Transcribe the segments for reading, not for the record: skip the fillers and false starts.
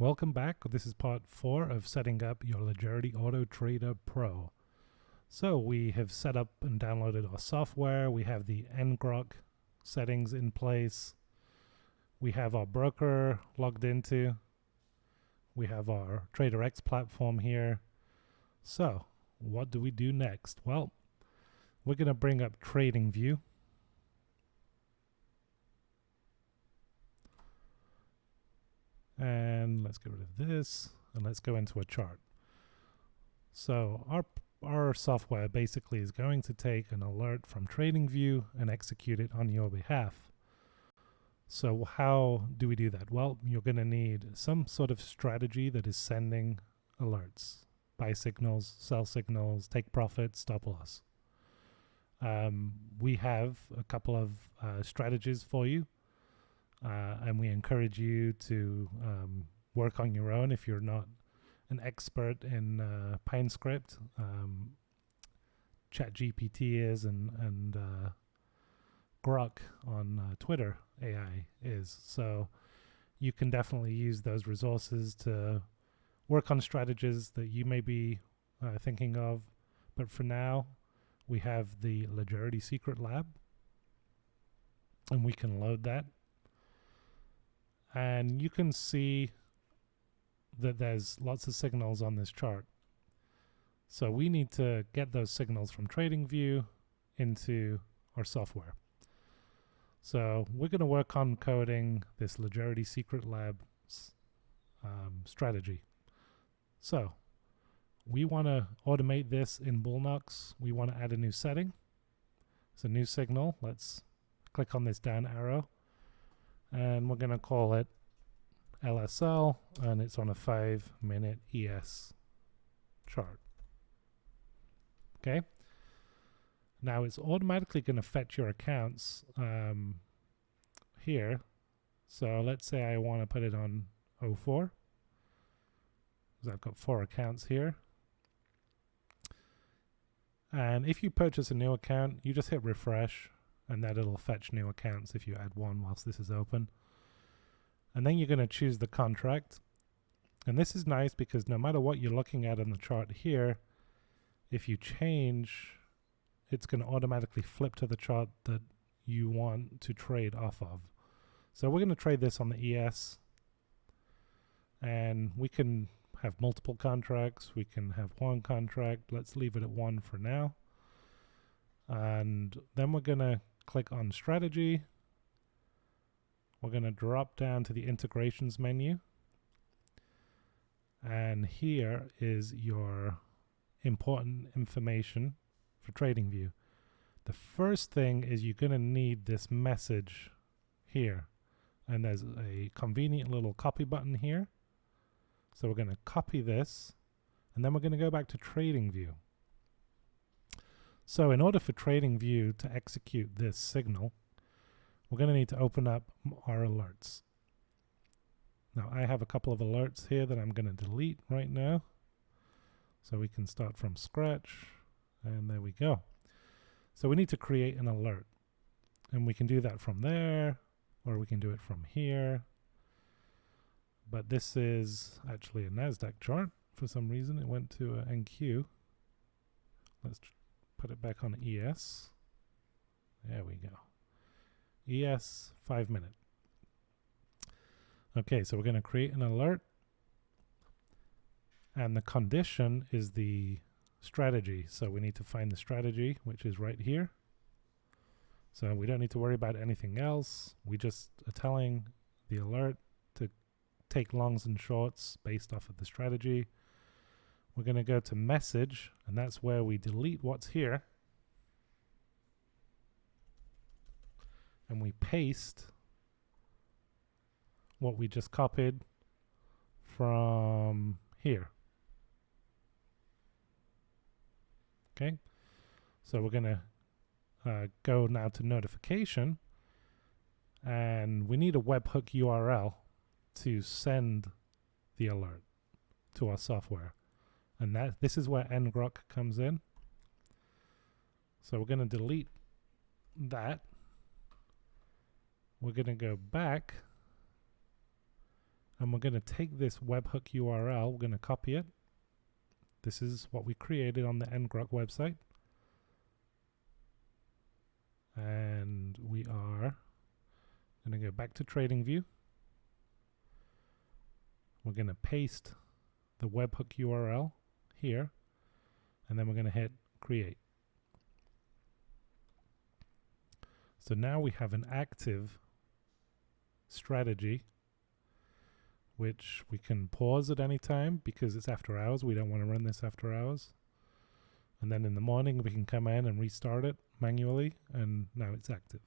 Welcome back. This is part 4 of setting up your Leggerity AutoTrader Pro. So we have set up and downloaded our software. We have the ngrok settings in place. We have our broker logged into. We have our TraderX platform here. So what do we do next? Well, we're going to bring up TradingView. And let's get rid of this and let's go into a chart. So our software basically is going to take an alert from TradingView and execute it on your behalf. So how do we do that? Well, you're going to need some sort of strategy that is sending alerts. Buy signals, sell signals, take profit, stop loss. We have a couple of strategies for you. And we encourage you to work on your own if you're not an expert in PineScript. ChatGPT is, and Grok on Twitter AI is. So you can definitely use those resources to work on strategies that you may be thinking of. But for now, we have the Leggerity Secret Lab, and we can load that. And you can see that there's lots of signals on this chart. So we need to get those signals from TradingView into our software. So we're going to work on coding this Leggerity Secret Lab strategy. So we want to automate this in Bullnox. We want to add a new setting. It's a new signal. Let's click on this down arrow. And we're going to call it LSL, and it's on a 5-minute ES chart. Okay. Now it's automatically going to fetch your accounts here. So let's say I want to put it on 04. So I've got 4 accounts here. And if you purchase a new account, you just hit refresh, and that it'll fetch new accounts if you add one whilst this is open. And then you're going to choose the contract. And this is nice because no matter what you're looking at on the chart here, if you change, it's going to automatically flip to the chart that you want to trade off of. So we're going to trade this on the ES. And we can have multiple contracts. We can have one contract. Let's leave it at 1 for now. And then we're going to click on strategy. We're going to drop down to the integrations menu. And here is your important information for TradingView. The first thing is you're going to need this message here. And there's a convenient little copy button here. So we're going to copy this. And then we're going to go back to TradingView. So in order for TradingView to execute this signal, we're going to need to open up our alerts. Now I have a couple of alerts here that I'm going to delete right now. So we can start from scratch, and there we go. So we need to create an alert. And we can do that from there, or we can do it from here. But this is actually a NASDAQ chart. For some reason it went to NQ. Let's put it back on ES. There we go. ES 5-minute. Okay, so we're going to create an alert. And the condition is the strategy. So we need to find the strategy, which is right here. So we don't need to worry about anything else. We just are telling the alert to take longs and shorts based off of the strategy. We're going to go to message, and that's where we delete what's here. And we paste what we just copied from here. Okay. So we're going to go now to notification. And we need a webhook URL to send the alert to our software. And this is where ngrok comes in. So we're going to delete that. We're going to go back And we're going to take this webhook URL, we're going to copy it. This is what we created on the ngrok website. And we are going to go back to TradingView. We're going to paste the webhook URL here, and then we're going to hit create. So now we have an active strategy, which we can pause at any time because it's after hours. We don't want to run this after hours. And then in the morning we can come in and restart it manually, and now it's active.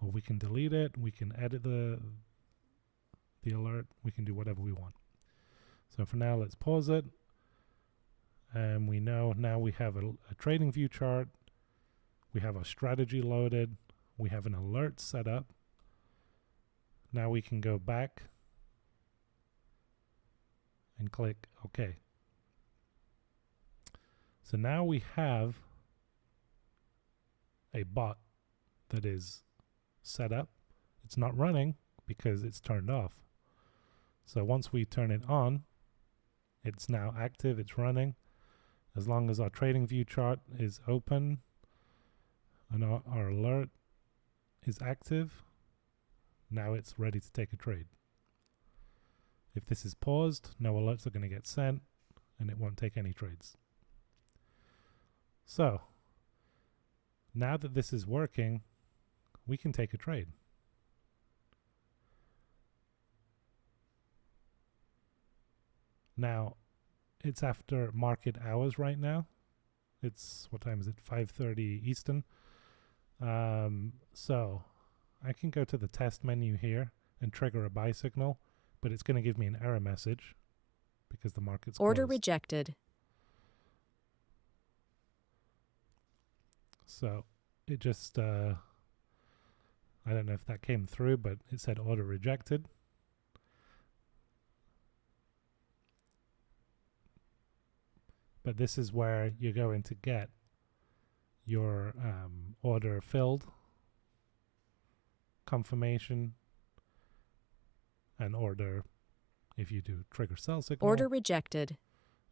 Or we can delete it, we can edit the alert, we can do whatever we want. So for now, let's pause it. And we know now we have a TradingView chart, we have our strategy loaded, we have an alert set up. Now we can go back and click OK. So now we have a bot that is set up. It's not running because it's turned off. So once we turn it on, it's now active, it's running. As long as our TradingView chart is open and our alert is active, now it's ready to take a trade. If this is paused, no alerts are going to get sent and it won't take any trades. So now that this is working, we can take a trade. Now, it's after market hours right now. It's, what time is it? 5:30 Eastern. So I can go to the test menu here and trigger a buy signal, but it's going to give me an error message because the market's Order closed. rejected. So it just, I don't know if that came through, but it said order rejected. But this is where you're going to get your order filled, confirmation, and order if you do trigger sell signal. Order rejected.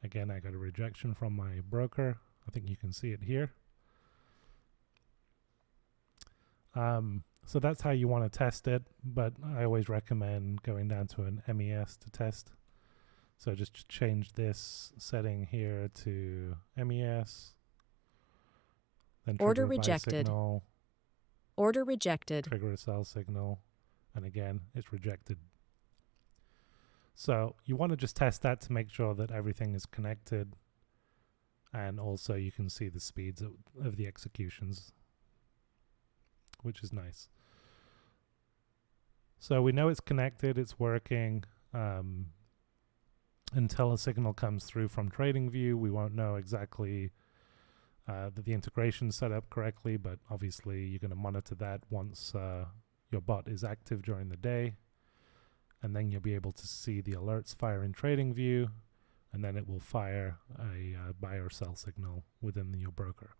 Again, I got a rejection from my broker. I think you can see it here. So that's how you want to test it, but I always recommend going down to an MES to test. So just change this setting here to MES. Then Order trigger a buy rejected. signal, Order rejected. trigger a sell signal, and again, it's rejected. So you want to just test that to make sure that everything is connected, and also you can see the speeds of the executions, which is nice. So we know it's connected, it's working. Until a signal comes through from TradingView, we won't know exactly that the integration is set up correctly, but obviously you're going to monitor that once your bot is active during the day, and then you'll be able to see the alerts fire in TradingView, and then it will fire a buy or sell signal within your broker.